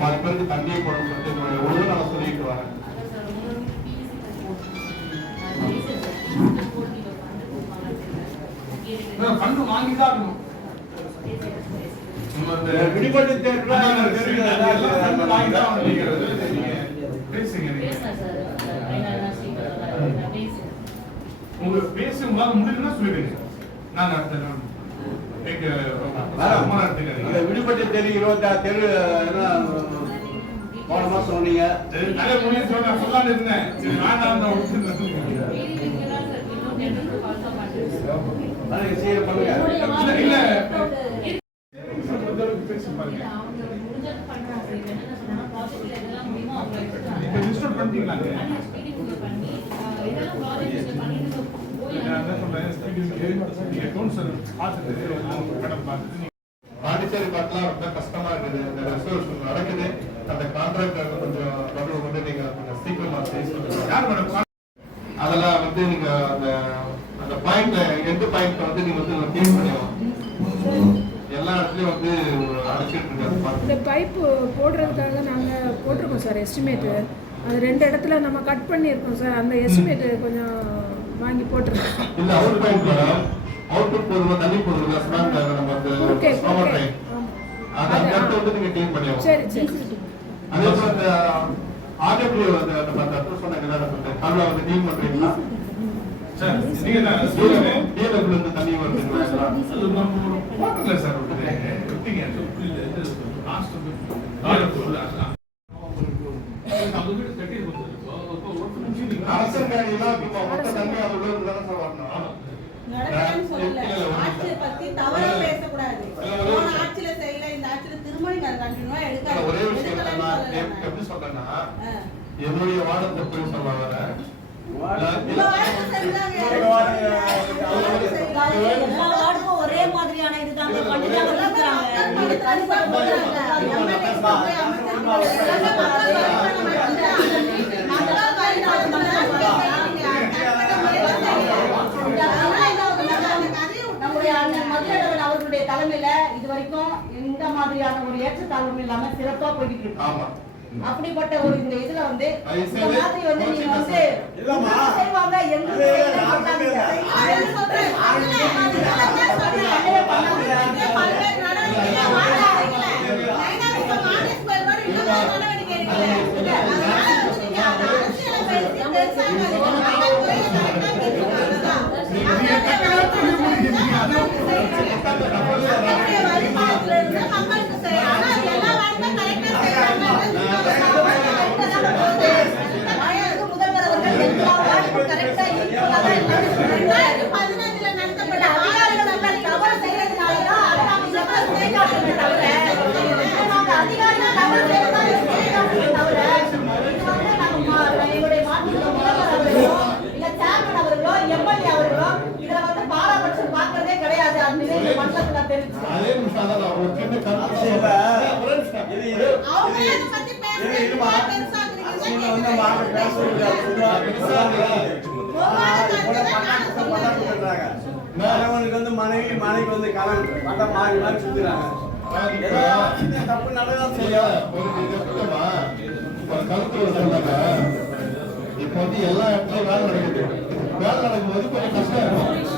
பாதி பேருக்கு தண்ணியை போடணும்னு சொல்லிட்டு ஒழுங்கு நான் சொல்லிட்டு வரேன். ஃபண்டு வாங்கிதான் இருக்கணும் விடுபட்டு தேர்தல் வாங்கிதான் உங்களுக்கு பேசும்போது முடியலன்னா சொல்லுவீங்க நான் அடுத்த விடுபட்டு தெரு இருபத்தாறு தெரு என்ன போன மாசம் சொன்னீங்க. சொல்லான்னு இருந்தேன் சரி வேண்டாம் நான் பாண்டிச்சேரி பார்க்கலாம். ரொம்ப கஷ்டமா இருக்குது. இந்த ரெசர்வேஷன் நடக்குது. அந்த கான்ட்ராக்டர் கொஞ்சம் தொடர்பு கொண்டு நீங்க கொஞ்சம் சீக்கிரமா செய்ய அதெல்லாம் வந்து நீங்க அந்த அந்த பாயிண்ட் எந்த பாயிண்ட் வந்து நீங்க வந்து கிளீன் பண்ணிடலாம் எல்லா இடத்துலயும் வந்து அடைச்சிட்டு இருக்காது இந்த பைப் போடுறதுக்காக நாங்க போட்டிருக்கோம் சார் எஸ்டிமேட்டு அது ரெண்டு இடத்துல நம்ம கட் பண்ணியிருக்கோம் சார் அந்த எஸ்டிமேட்டு கொஞ்சம் வாங்கி போட்டிருக்கோம் இல்ல அவுட் பாயிண்ட் அவுட் போடுவோம் தண்ணி போடுவோம் சிமெண்ட் நம்ம அந்த குறுக்கே பவர் குறுக்கே டைம் ஆமாம். அது அந்த வந்து நீங்க கிளீன் பண்ணிடலாம். சரி சரி. அதே போல இந்த ஆர்டபிள்யூ அந்த நம்ம அந்த அட்ரஸ் சொன்னாங்க அந்த கல்ல வந்து க்ளீன் பண்றீங்களா? சார் நீங்க தான் டிஎல்எஃப்ல இருந்து தண்ணி வருதுங்களா? அது நம்ம போட்டல சார் விட்டுது விட்டீங்க புரியல இது லாஸ்ட் அரசன் காடி எல்லாம் இப்போ மொத்த தண்ணி அதோட இருந்து தானே சார் வரணும் நடக்கலன்னு சொல்லல. ஆட்சியை பத்தி தவறா பேசக்கூடாது. ஒரே போன. ஆட்சியில செய்யல, இந்த ஆட்சியில. ஒரே விஷயம் எடுக்கலன்னு நான். எப்படி சொல்றேன்னா. என்னுடைய போய் சொல்ல வரேன் உங்க வாழ்க்கை செஞ்சாங்க, உங்க மதுரகவன் அவர்களுடைய தலைமையில இது வரைக்கும் எந்த மாதிரியான ஒரு ஏற்றத்தாழ்வும் இல்லாம சிறப்பா போய்கிட்டு இருக்கு. ஆமா. அப்படிப்பட்ட ஒரு இந்த இதுல வந்து இந்த. மாதிரி வந்து நீங்க வந்து செய்வாங்க எங்க கணவனுக்கு வந்து மனைவி மனைவிக்கு வந்து கணவன் பட்ட மாறி மாறி சுத்துறாங்க. தப்பு நடதான் செய்யும் கருத்து ஒரு சொன்னாங்க. இப்ப வந்து எல்லா இடத்துலயும் வேலை நடக்குது. வேலை நடக்கும்போது கொஞ்சம் கஷ்டம். இருக்கும்